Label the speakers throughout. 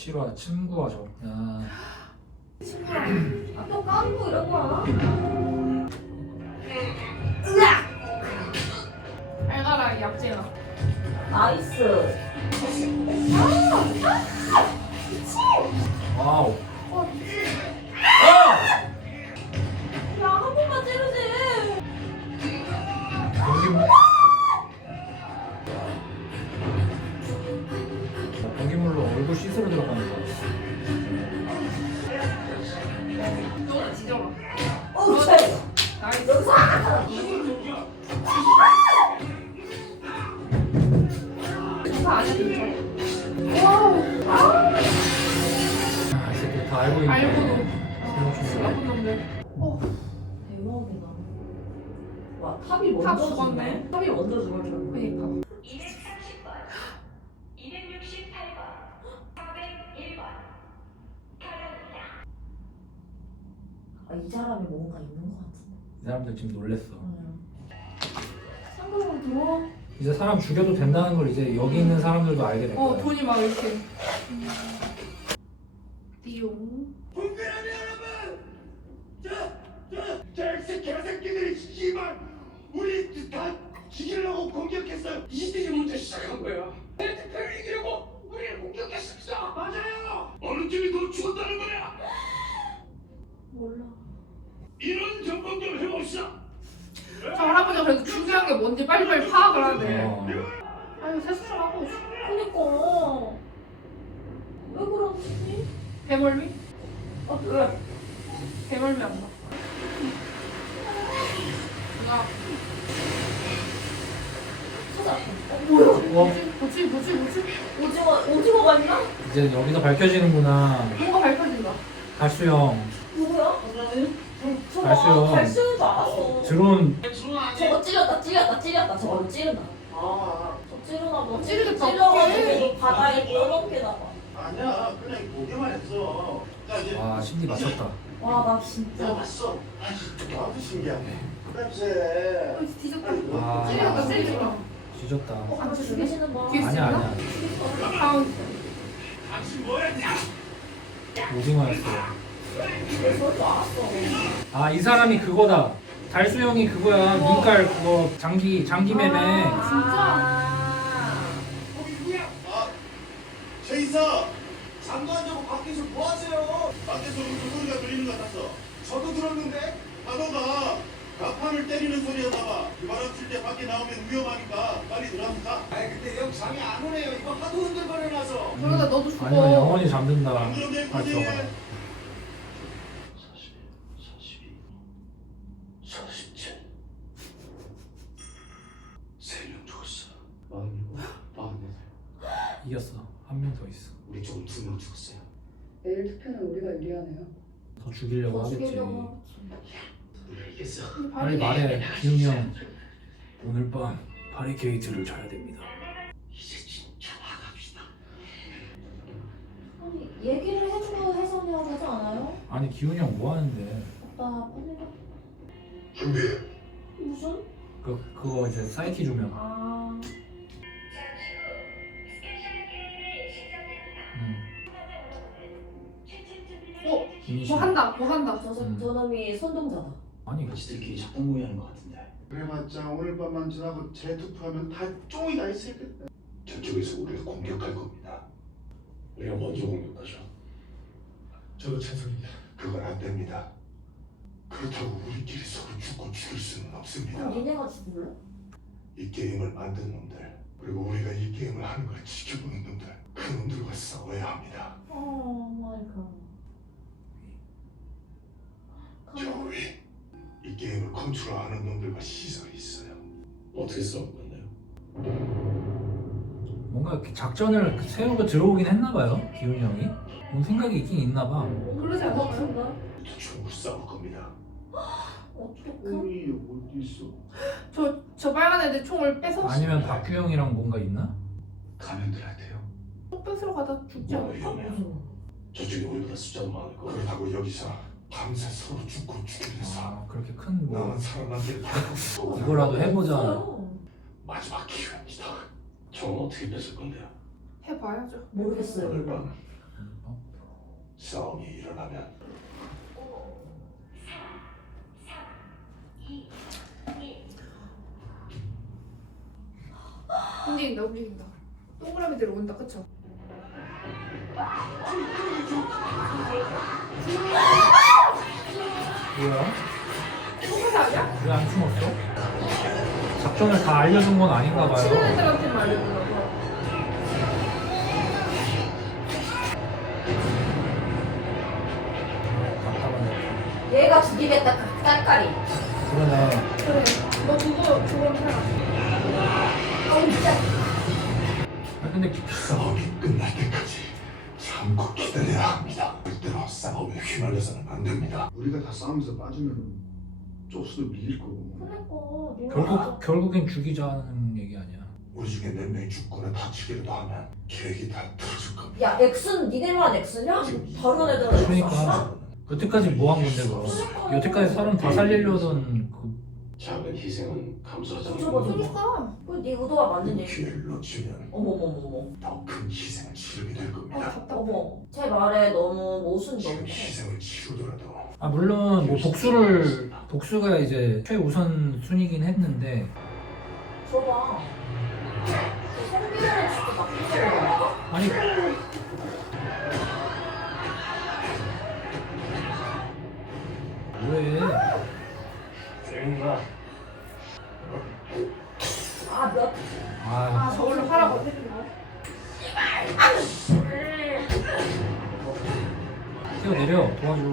Speaker 1: 7화 친구하죠. 야.
Speaker 2: 친구랑 또 까불고 이런 거야.
Speaker 3: 알가라 약재야.
Speaker 2: 나이스.
Speaker 1: 와우.
Speaker 2: 야, 한 번만 찌르지.
Speaker 1: 변기물로 얼굴 씻으러 들어가는 거.
Speaker 3: 너는 지져라.
Speaker 2: 어우, 쟤.
Speaker 3: 나이스.
Speaker 2: 여기서
Speaker 3: 조사 안 해도 돼.
Speaker 1: 아, 이 새끼 다 알고 있네.
Speaker 3: 알고도.
Speaker 1: 생각 중이야.
Speaker 3: 나쁜 놈들.
Speaker 2: 대박이다. 와, 탑이
Speaker 3: 탑
Speaker 2: 먼저
Speaker 3: 죽었네.
Speaker 2: 죽네. 탑이 먼저 죽었네.
Speaker 3: 그니까.
Speaker 4: 230번, 268번, 401번. 가려합니다.
Speaker 2: 아, 이 사람이 뭔가 있는 것 같은데.
Speaker 1: 이 사람들 지금 놀랬어.
Speaker 2: 상금으로 들어와.
Speaker 1: 이제 사람 죽여도 된다는 걸 이제 여기 있는 사람들도 알게 될 거야.
Speaker 3: 돈이 막 이렇게. 띠용.
Speaker 5: 분별하면 여러분! 자, 개새끼들이 씨발 우리 다 죽이려고 공격했어요. 이들이 먼저 시작한 거야. 내 대표를 이기려고 우리를 공격했습니다. 맞아요. 어느 팀이 더 죽었다는 거야?
Speaker 2: 몰라.
Speaker 5: 이런 점검 좀 해봅시다.
Speaker 3: 저 할아버지가 그래도 중요한 게 뭔지 빨리빨리 파악을 하네.
Speaker 1: 어.
Speaker 3: 아유 세수하고
Speaker 2: 그니까. 왜 그러지?
Speaker 3: 배멀미?
Speaker 2: 아, 그래.
Speaker 3: 배멀미 안 나. 누나
Speaker 2: 찾아. 뭐야?
Speaker 1: 어?
Speaker 3: 뭐지?
Speaker 2: 오징어가 있나?
Speaker 1: 이제 여기서 밝혀지는구나.
Speaker 3: 뭐가 밝혀진다.
Speaker 1: 갈수형.
Speaker 2: 누구야? 저거
Speaker 1: 갈수요.
Speaker 2: 갈수인 줄 알았어.
Speaker 1: 드론.
Speaker 2: 저거 찔렸다. 저거 찌른다. 저 찌르나 봐.
Speaker 3: 찌르겠다.
Speaker 2: 찔러가지고 바다에 떠넘기나 봐.
Speaker 5: 아니야, 그냥 보기만 했어. 자 이제
Speaker 1: 와, 신기 맞췄다.
Speaker 2: 와, 나 진짜.
Speaker 5: 내가 봤어. 나도 신기하네. 냄새.
Speaker 3: 뒤졌다.
Speaker 1: 아.
Speaker 3: 찌르겠다.
Speaker 1: 뒤졌다.
Speaker 2: 안 죽이시는 거.
Speaker 3: 뒤에
Speaker 1: 아니야, 아니야.
Speaker 3: 다음.
Speaker 5: 당신 뭐였냐?
Speaker 1: 오징어였어.
Speaker 2: 그럴 줄 알았어.
Speaker 1: 아, 이 사람이 그거다. 달수형이 그거야. 눈깔 그거 장기 매매.
Speaker 5: 최 이사! 장도 안 자고 밖에서 뭐 하세요? 밖에서 무슨 소리가 들리는 것 같았어. 저도 들었는데? 파도가 가판을 때리는 소리였나봐. 바람 칠 때 밖에 나오면 위험하니까 빨리 들어가서 가. 아이 근데 형 잠이 안 오네요. 이거 하도 흔들거려놔서.
Speaker 3: 그러다 너도 죽어.
Speaker 1: 아니면 영원히 잠든다.
Speaker 5: 안 그럼 내일
Speaker 1: 아,
Speaker 5: 고생해.
Speaker 1: 들어가.
Speaker 5: 41, 42, 47. 3명 죽었어. 47, 44.
Speaker 1: 이겼어. 한 명 더 있어.
Speaker 5: 우리 쪽은 2명 죽었어요.
Speaker 6: 내일 투표는 우리가 유리하네요.
Speaker 1: 더 죽이려고
Speaker 2: 더
Speaker 1: 하겠지.
Speaker 2: 죽이려고.
Speaker 5: 우리가 이겼어.
Speaker 1: 빨리 말해. 기웅이 형. 오늘 밤 바리케이트를 쳐야 됩니다.
Speaker 5: 이제 진짜 나갑시다.
Speaker 2: 아니, 얘기를 해주고 해석해야 되지 않아요?
Speaker 1: 아니, 기훈이 형 뭐 하는데?
Speaker 2: 오빠, 빨리 가.
Speaker 5: 준비.
Speaker 2: 무슨?
Speaker 1: 그거 이제 사이키 조명.
Speaker 2: 아.
Speaker 4: 잠시 후 스페셜 게임이 시작됩니다. 추천 준비를
Speaker 3: 어?
Speaker 4: 해주시기
Speaker 3: 뭐 한다.
Speaker 2: 저놈이 손동자다.
Speaker 1: 아니,
Speaker 7: 지들끼리 작당 모의하는 것 같은데.
Speaker 5: 그래봤자 오늘 밤만 지나고 재투표하면 다 쫑이 다 있을겠다. 저쪽에서 우리를 공격할 겁니다. 우리가 먼저 공격하죠. 저도 찬성입니다. 그건 안 됩니다. 그렇다고 우리끼리 서로 죽고 죽일 수는 없습니다.
Speaker 2: 그럼 니네가 죽을래?
Speaker 5: 이 게임을 만든 놈들 그리고 우리가 이 게임을 하는 걸 지켜보는 놈들 그 놈들과 싸워야 합니다.
Speaker 2: 마이 갓.
Speaker 5: 저 위, 이 게임을 컨트롤하는 놈들과 시설이 있어요. 어떻게 싸울 건데요?
Speaker 1: 뭔가 이렇게 작전을 세우고 들어오긴 했나봐요. 기훈이 형이. 뭔 생각이 있긴 있나봐.
Speaker 3: 그러지 않을까요?
Speaker 2: 같은데?
Speaker 5: 총으로 싸울 겁니다.
Speaker 2: 어떡해?
Speaker 5: 꿈이 어디 있어?
Speaker 3: 저 빨간 애들 총을 뺏어.
Speaker 1: 아니면 박규 형이랑 뭔가 있나?
Speaker 5: 가면들한테요.
Speaker 3: 총 뺏으러 가다 죽지 않아.
Speaker 2: 무서워.
Speaker 5: 저쪽에 우리보다 숫자도 많을 거. 그렇다고 여기서 밤새 서로 죽고 죽이면서
Speaker 1: 아, 그렇게 큰 뭐
Speaker 5: 남은 사람한테 발톱
Speaker 1: 이거라도 해보자.
Speaker 2: 없어요.
Speaker 5: 마지막 기회입니다. 총 어떻게 뺏을 건데요?
Speaker 3: 해봐야죠.
Speaker 2: 모르겠어요.
Speaker 5: 오늘 밤 싸움이 일어나면
Speaker 4: 5, 4, 3, 2, 1.
Speaker 3: 움직인다. 동그라미대로 온다, 그쵸?
Speaker 1: 뭐야?
Speaker 3: 똑같이 아니야?
Speaker 1: 왜 안 숨었어? 작전을 다 알려준 건 아닌가 봐요.
Speaker 3: 치는 애들한테만 알려주려고.
Speaker 1: 답답하네.
Speaker 2: 얘가 죽이겠다 그 딸까리.
Speaker 1: 그러네.
Speaker 3: 그래. 너 그거는 해라.
Speaker 2: 아우 진짜.
Speaker 1: 아, 근데
Speaker 5: 싸움이 끝날 때까지 참고 기다려야 합니다. 절대로 싸움에 휘말려서는 안 됩니다.
Speaker 8: 우리가 다 싸우면서 빠지면 쪼수도 밀릴 거고.
Speaker 1: 결국엔 죽이자는 얘기 아니야.
Speaker 5: 우리 중에 몇 명이 죽거나 다치기라도 하면 계획이 다 틀어질 겁니다.
Speaker 2: 야 X는 니네만 X냐? 다른 애들은 X
Speaker 1: 그러니까.
Speaker 2: 아니야?
Speaker 1: 여태까지 뭐 한 건데 그럼? 여태까지 사람 다 살리려던 그
Speaker 5: 작은 희생은 감수하지
Speaker 2: 저거
Speaker 3: 그러니까.
Speaker 2: 그네 의도가 맞는 얘기.
Speaker 5: 기회를 놓치면
Speaker 2: 어머머머머.
Speaker 5: 더 큰 희생을 치르게 될
Speaker 3: 아,
Speaker 5: 겁니다.
Speaker 3: 답답해.
Speaker 2: 어머. 제 말에 너무 모순
Speaker 5: 지금
Speaker 2: 너무 커.
Speaker 5: 희생을 치르더라도
Speaker 1: 아 물론 뭐 복수가 이제 최우선 순위긴 했는데
Speaker 2: 줘봐. 성비는 진짜 나쁜 사람이야.
Speaker 1: 아니 왜?
Speaker 2: 아 몇.
Speaker 1: 아
Speaker 3: 저걸로 하라고 해주나?
Speaker 1: 뛰어내려 도와줘.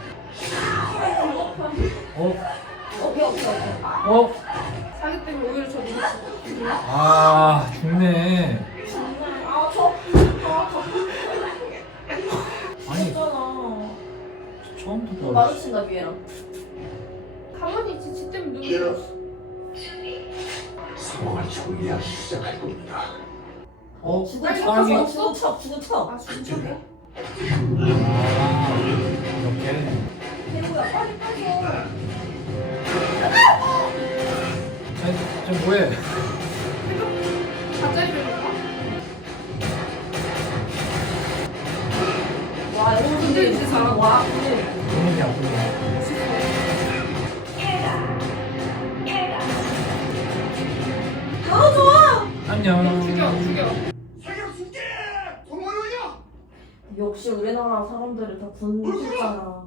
Speaker 1: 어?
Speaker 2: 오케이.
Speaker 1: 어?
Speaker 3: 사기 때문에 오히려 저 누구
Speaker 1: 아 죽네.
Speaker 2: 아저
Speaker 1: 아니
Speaker 2: 있잖아.
Speaker 1: 처음부터
Speaker 2: 너 마주친다 위에랑.
Speaker 3: 가만히 있지. 지 때문에 누구
Speaker 5: 상황을 정리하기 시작할 겁니다.
Speaker 1: 어?
Speaker 2: 죽은
Speaker 1: 사람이
Speaker 2: 척. 죽은 척.
Speaker 3: 아 진짜요?
Speaker 1: 아 이렇게
Speaker 2: 대구야 빨리 빼줘.
Speaker 1: 쟤 뭐해?
Speaker 3: 가짜리 배우가?
Speaker 2: 와 이거
Speaker 3: 근데 진짜 잘한다.
Speaker 2: 와 근데
Speaker 1: 본인이야 본인.
Speaker 2: 들어줘.
Speaker 1: 안녕.
Speaker 3: 죽여.
Speaker 5: 사격 숙제! 공을 올려!
Speaker 2: 역시 우리나라 사람들이 다 군주잖아.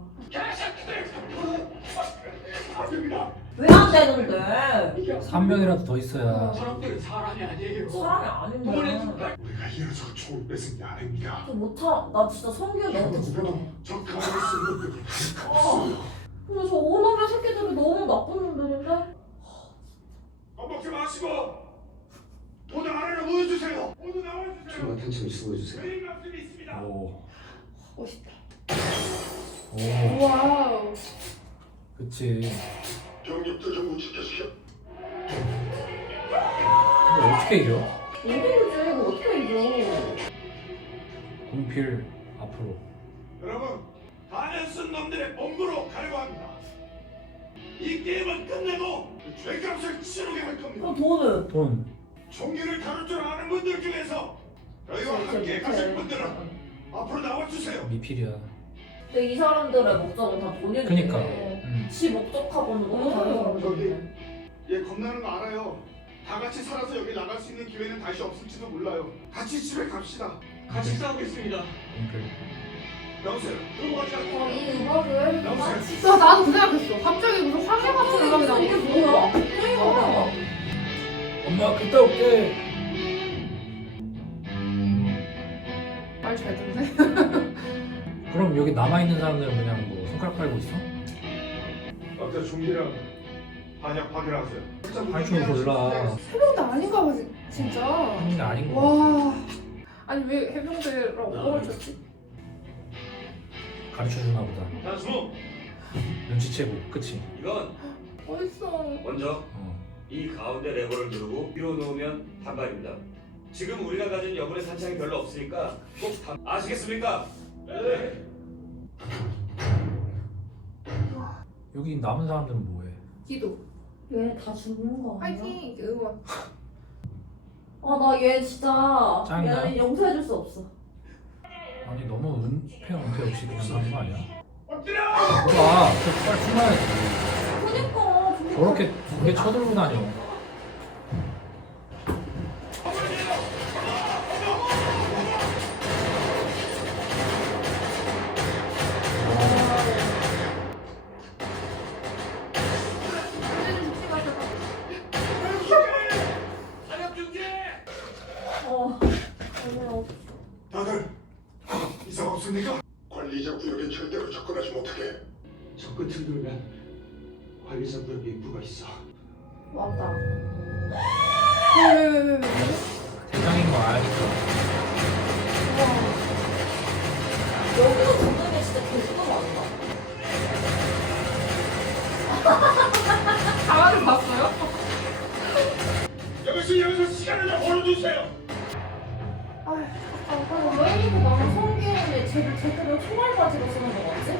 Speaker 2: 왜 안 되는데?
Speaker 1: 한 명이라도 더 있어야.
Speaker 2: 사람이 아닌데.
Speaker 5: 우리가 이어서 총을 뺏은 게 아닙니다.
Speaker 2: 나 진짜 성규 너한테 죽여라.
Speaker 5: 저 가만히 있으면 그
Speaker 2: 근데 저 오너의 새끼들이 너무 나쁜 놈들인데?
Speaker 5: 겁먹지 마시고 도장 하나를 보여주세요. 모두 나와주세요.
Speaker 7: 정말 탄창을 수고해주세요.
Speaker 5: 메인 말씀이 있습니다.
Speaker 1: 오.
Speaker 3: 멋있다.
Speaker 1: 오.
Speaker 3: 와우.
Speaker 1: 그치.
Speaker 5: 경력도 좀 지켜주시오.
Speaker 1: 근데 어떻게 이겨?
Speaker 2: 어디 이제 이거 어떻게 이겨?
Speaker 1: 공필 앞으로.
Speaker 5: 여러분, 단연 쓴 놈들의 본부로 가려고 합니다. 이 게임은 끝내고 그 죄값을 치르게 할 겁니다.
Speaker 2: 돈은?
Speaker 1: 돈.
Speaker 5: 총기를 다룰 줄 아는 분들 중에서 저희와 함께 가실 분들은 앞으로 나와주세요.
Speaker 1: 미필이야.
Speaker 2: 근데 이 사람들의 목적은 다 돈인데.
Speaker 1: 그니까.
Speaker 2: 지 목적하고는 너무 다른 사람들인데.
Speaker 5: 얘 겁나는 거 알아요. 다 같이 살아서 여기 나갈 수 있는 기회는 다시 없을지도 몰라요. 같이 집에 갑시다. 같이 싸우겠습니다.
Speaker 1: 공필.
Speaker 5: 여보세요. 그리고 같이 갈게요.
Speaker 2: 이 음악을
Speaker 5: 여보세요.
Speaker 3: 나도 그 생각했어. 갑자기 무슨 황해 같은 음악이 나오고.
Speaker 2: 이게 뭐야? 게임이야.
Speaker 1: 엄마 그때 올게.
Speaker 3: 말 잘 듣네.
Speaker 1: 그럼 여기 남아 있는 사람들은 그냥 뭐 손가락 빨고 있어?
Speaker 5: 각자 준비랑 반약 확인하세요.
Speaker 1: 할 줄 몰라.
Speaker 3: 해병대 아닌가 봐 진짜.
Speaker 1: 하는 게 아닌 거.
Speaker 3: 와. 아니 왜 해병대라고 뻥을 쳤지?
Speaker 1: 가르쳐 주나 보다.
Speaker 9: 자, 주목!
Speaker 1: 눈치채고, 그치?
Speaker 9: 이건
Speaker 3: 어딨어?
Speaker 9: 먼저
Speaker 1: 어.
Speaker 9: 이 가운데 레버를 누르고 위로 놓으면 단발입니다. 지금 우리가 가진 여분의 탄창이 별로 없으니까 꼭 아시겠습니까? 네.
Speaker 1: 여기 남은 사람들은 뭐해?
Speaker 3: 기도.
Speaker 2: 얘 다 죽는 거 아니야?
Speaker 3: 파이팅. 이렇게 응원.
Speaker 2: 나 얘 진짜
Speaker 1: 짱이다.
Speaker 2: 얘는 용서해줄 수 없어.
Speaker 1: 아니 너무 은폐 없이 그냥 가는 거 아니야?
Speaker 5: 엎드려!
Speaker 1: 봐봐, 빨리 숨어야지.
Speaker 2: 그니까
Speaker 1: 저렇게 두 개 쳐들고 다녀.
Speaker 5: 사격 중지!
Speaker 2: 아니야.
Speaker 5: 다들 이상 없습니까? 관리자 구역엔 절대로 접근하지 못하게.
Speaker 7: 저 끝을 돌면 관리자 구역에 입구가 있어.
Speaker 2: 맞다.
Speaker 3: 왜?
Speaker 1: 대장인 거 알니까.
Speaker 2: 여기서 듣는 게 진짜 개수가 많다.
Speaker 3: 가만히 봤어요?
Speaker 5: 여기서 시간을 좀 벌어주세요.
Speaker 2: 왜 이렇게 나는 성기훈이 제대로 총알 가지고 쓰는 거 같지?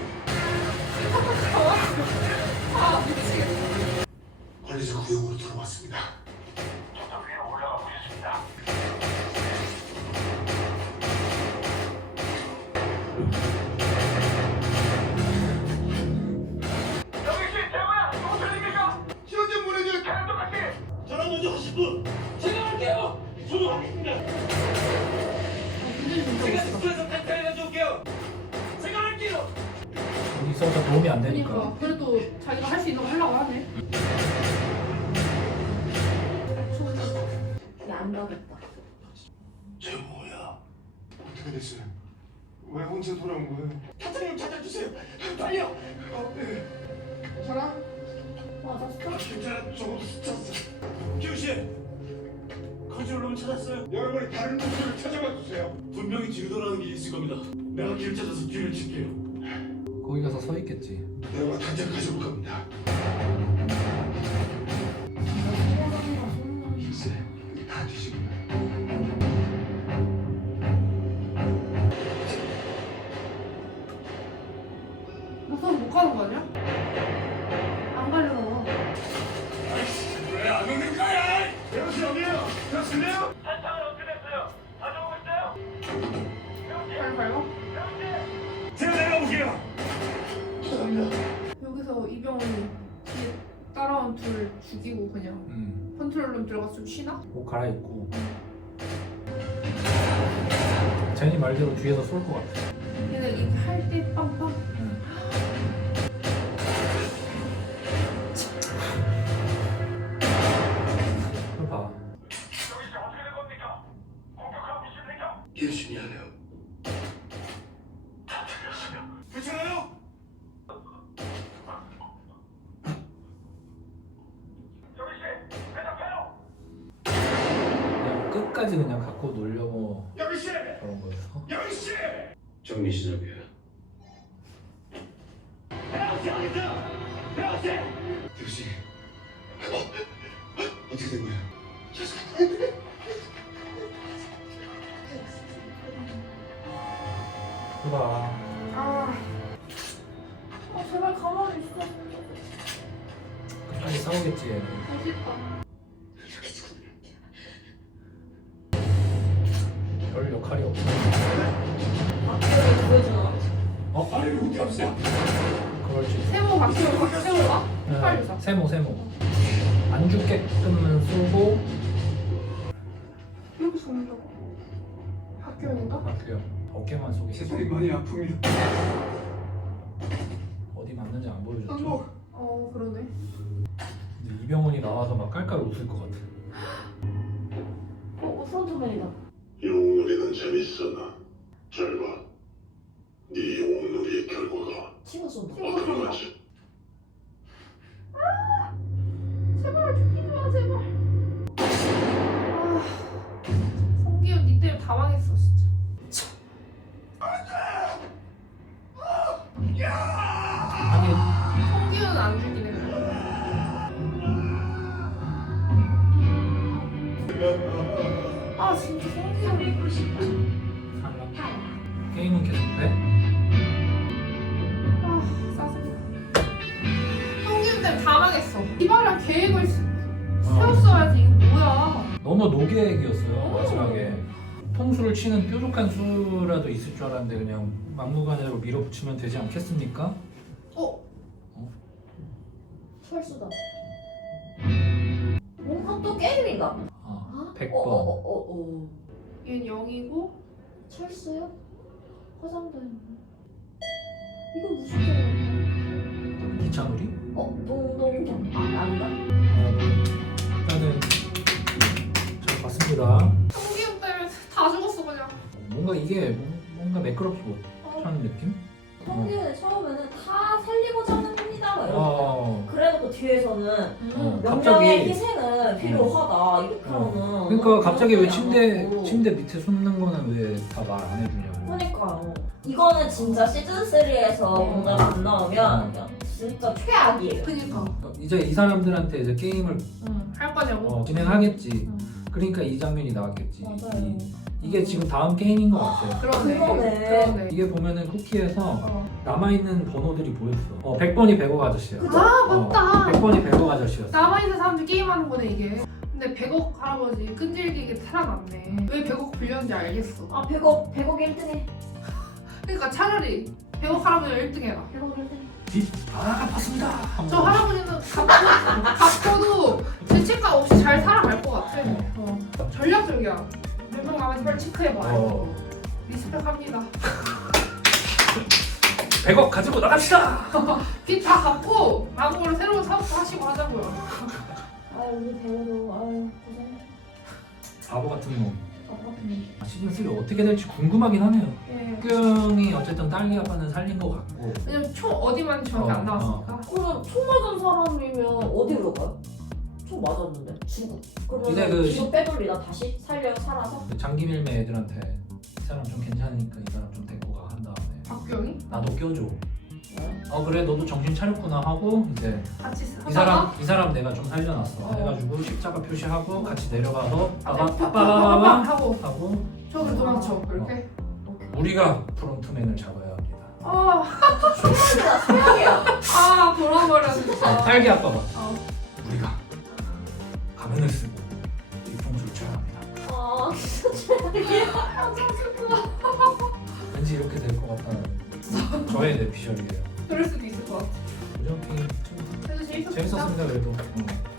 Speaker 3: 아 미치겠다.
Speaker 5: 관리자 구역으로 들어왔습니다. 지원 좀 보내줘요. 저랑 먼저 하실 분. 제가 할게요. 저도 하겠습니다. 제가 숙소에서 탈탈 가져올게요. 제가 할게요.
Speaker 1: 여기 있어서 도움이 안 되니까.
Speaker 3: 그러니까 그래도 자기가 할 수 있는 거 하려고 하네.
Speaker 2: 안 가겠다.
Speaker 5: 쟤 뭐야? 어떻게 됐어요? 왜 혼자 돌아온 거예요? 사장님 찾아주세요. 빨리요.
Speaker 3: 저랑
Speaker 2: 맞았어?
Speaker 5: 진짜 조금 스쳤어. 기우 씨, 컨트롤룸 찾았어요? 여러분이 다른 목소리를 찾아봐 주세요. 분명히 뒤로 돌아가는 길이 있을 겁니다. 내가 길 찾아서 뒤를 칠게요.
Speaker 1: 거기 가서 서 있겠지.
Speaker 5: 내가 당장 가져올 겁니다. 글쎄, 다 뒤지고.
Speaker 3: 무서워 못 가는 거 아니야? 안 가려나 봐.
Speaker 5: 왜 안 오는 거야? 배우씨 어디에요? 배우실래요? 한창은 어떻게 됐어요? 가져오고 있어요?
Speaker 3: 빨리 밟아.
Speaker 5: 제가 내려볼게요. 죄송합니다.
Speaker 3: 여기서 이병헌이 뒤에 따라온 둘 죽이고 그냥 컨트롤룸 들어가서 좀 쉬나?
Speaker 1: 옷 갈아입고. 제니 말대로 뒤에서 쏠 것 같아.
Speaker 3: 얘네 이렇게 할 때 빵빵.
Speaker 1: 그걸 봐.
Speaker 5: 예수님 하네요. 다 틀렸어요. 괜찮아요?
Speaker 1: 그냥 끝까지 그냥 갖고 놀려고
Speaker 5: 여기 씨,
Speaker 1: 그런 거였어.
Speaker 5: 여기 씨.
Speaker 7: 정리 시작이야.
Speaker 5: 배우씨 어디 있어? 배우씨. 배우씨. 어떻게 된 거야?
Speaker 1: 그봐.
Speaker 2: 제발 가만히 있어.
Speaker 1: 끝까지 싸우겠지 얘는.
Speaker 3: 멋있다.
Speaker 1: 별 역할이 없어.
Speaker 2: 앞으로 보여주는 거.
Speaker 5: 아니 우리 없어요.
Speaker 1: 그럴지.
Speaker 3: 세모 바뀌면 세모가? 빨리 사.
Speaker 1: 세모. 안 죽게끔만 쏘고
Speaker 3: 여기서 온다고. 학교인가?
Speaker 1: 바뀌어. 어깨만 쏘겠지.
Speaker 5: 세상이 많이 아픕니다.
Speaker 1: 어디 맞는지 안 보여줬죠.
Speaker 3: 그러네.
Speaker 1: 근데 이병헌이 나와서 막 깔깔 웃을 것 같아.
Speaker 2: 썬트맨이다.
Speaker 5: 용놀이는 재밌었나? 잘 봐. 네 용놀이의 결과가
Speaker 2: 찍어준다.
Speaker 5: 어떤 거지?
Speaker 3: 제발 죽이지 마 제발. 성기훈 니 때문에 다 망했어 진짜.
Speaker 1: 아니
Speaker 3: 성기훈은 안 죽이네. 진짜 성기훈.
Speaker 1: 탈락. 게임은 계속돼?
Speaker 3: 짜증나. 성기훈 때문에 다 망했어. 이발이랑 계획을 세웠어야지. 이거 뭐야?
Speaker 1: 너무 노계획이었어요 마지막에. 통수를 치는 뾰족한 수라도 있을 줄 알았는데 그냥 막무가내로 밀어붙이면 되지 않겠습니까?
Speaker 2: 철수다. 뭔가 또 게임인가?
Speaker 1: 100번.
Speaker 3: 얘는 0이고
Speaker 2: 철수요? 화장도 했네. 이거 무슨 게임이야?
Speaker 1: 이찬우리?
Speaker 2: 동동경. 아닌가?
Speaker 1: 일단은 잘 봤습니다.
Speaker 3: 성기형 때문에 다 죽었어 그냥.
Speaker 1: 뭔가 이게 뭔가 매끄럽지 못한 느낌?
Speaker 2: 성기는 처음에는 다 살리고자 하는 겁니다. 막 이러고. 그래놓고 뒤에서는 몇
Speaker 1: 갑자기
Speaker 2: 명의 희생은 필요하다. 이렇게 하면은.
Speaker 1: 그러니까 갑자기 왜
Speaker 2: 안
Speaker 1: 침대 밑에 숨는 거는 왜 다 말 안 해주냐고.
Speaker 2: 그러니까요. 이거는 진짜 시즌 3에서 뭔가 안 나오면 그냥 진짜 최악이에요.
Speaker 3: 그니까.
Speaker 1: 이제 이 사람들한테 이제 게임을
Speaker 3: 할 거냐고.
Speaker 1: 진행하겠지.
Speaker 3: 응.
Speaker 1: 그러니까 이 장면이 나왔겠지.
Speaker 2: 맞아요.
Speaker 1: 이게 지금 다음 게임인 것 같아요.
Speaker 3: 그러네.
Speaker 2: 그러네.
Speaker 1: 이게 보면은 쿠키에서 남아있는 번호들이 보였어. 100번이 백억 아저씨야.
Speaker 3: 아 맞다.
Speaker 1: 100번이 백억 아저씨였어.
Speaker 3: 남아있는 사람들 게임하는 거네 이게. 근데 100억 할아버지 끈질기게 살아남네. 왜 100억 빌렸는지 알겠어.
Speaker 2: 100억 1등해.
Speaker 3: 그러니까 차라리 100억 할아버지가 1등 해라.
Speaker 2: 100억 1등.
Speaker 1: 아, 갚았습니다.
Speaker 3: 저 할아버지는 갚고도 죄책감 없이 잘 살아갈 것 같아. 전략적이야. 몇 명 남아서 빨리 체크해봐요. 리스펙합니다.
Speaker 1: 100억 가지고 나갑시다.
Speaker 3: 빚 다 갚고 아무거나 새로운 사업도 하시고 하자고요.
Speaker 2: 우리 배우도 고생해.
Speaker 1: 바보 같은 놈.
Speaker 2: 아깝네.
Speaker 1: 시즌 3 어떻게 될지 궁금하긴 하네요.
Speaker 3: 예.
Speaker 1: 흑영이 어쨌든 딸기 아빠는 살린 것 같고.
Speaker 3: 왜냐면 총 어디만 정확히 안 나왔으니까.
Speaker 2: 그럼 총 맞은 사람이면 어디로 가요? 총 맞았는데 죽어.
Speaker 1: 이제
Speaker 2: 그러면
Speaker 1: 그
Speaker 2: 기도 빼돌리다 다시 살아서?
Speaker 1: 장기밀매 애들한테 이 사람 좀 괜찮으니까 이 사람 좀 데리고 가 한 다음에
Speaker 3: 박규영이
Speaker 1: 나도 껴줘. 그래 너도 정신 차렸구나 하고 이제
Speaker 3: 같이
Speaker 1: 이 사람 내가 좀 살려놨어. 해가지고 십자가 표시하고 같이 내려가서 빠바바바바 하고
Speaker 3: 저를 도망쳐 그렇게.
Speaker 1: 우리가 프론트맨을 잡아야 합니다.
Speaker 2: 총알이다 최악이야.
Speaker 3: 돌아버려 진짜.
Speaker 1: 딸기 아빠가 우리가 가면을 쓰고 뒤통수를 쳐야 합니다.
Speaker 2: 진짜 최악이야.
Speaker 1: 왠지 이렇게 될 것 같다는 저의 내피셜이에요.
Speaker 3: 그럴 수도 있을 것 같아.
Speaker 1: 그죠?
Speaker 3: 그래도 재밌었습니다.
Speaker 1: 재밌었습니다 그래도.